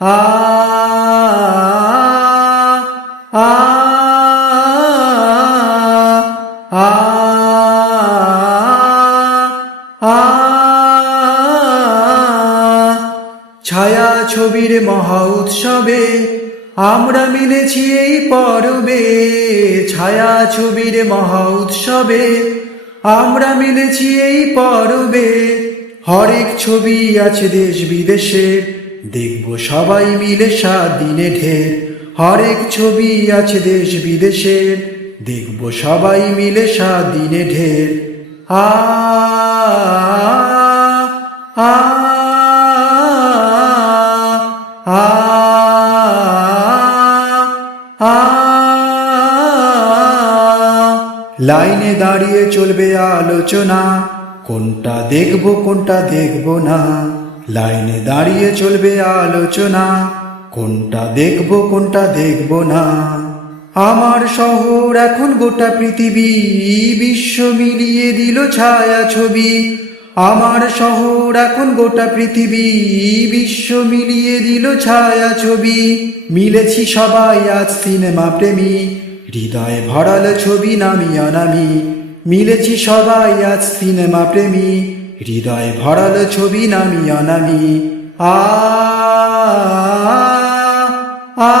আ আ আ আ ছায়া ছবির মহা উৎসবে আমরা মিলেছি এই পরবে। ছায়া ছবির মহা উৎসবে আমরা মিলেছি এই পরবে। হরেক ছবি আছে দেশ বিদেশের, দেখব সবাই মিলে 7 দিনে ঢের। হরেক ছবি আছে দেশ বিদেশের, দেখব সবাই মিলে 7 দিনে ঢের। আ আ আ আ লাইনে দাঁড়িয়ে চলবে আলোচনা, কোনটা দেখব কোনটা দেখব না। লাইনে দাঁড়িয়ে চলবে আলোচনা, কোনটা দেখব কোনটা দেখব না। আমার শহর এখন গোটা পৃথিবী, বিশ্ব মিলিয়ে দিল ছায়া ছবি। আমার শহর এখন গোটা পৃথিবী, বিশ্ব মিলিয়ে দিল ছায়া ছবি। মিলেছি সবাই আজ সিনেমা প্রেমী, হৃদয়ে ভরাল ছবি নামি অনামি। মিলেছি সবাই আজ সিনেমা প্রেমী, হৃদয়ে ভরাল ছবি নামি অনামি। আ আ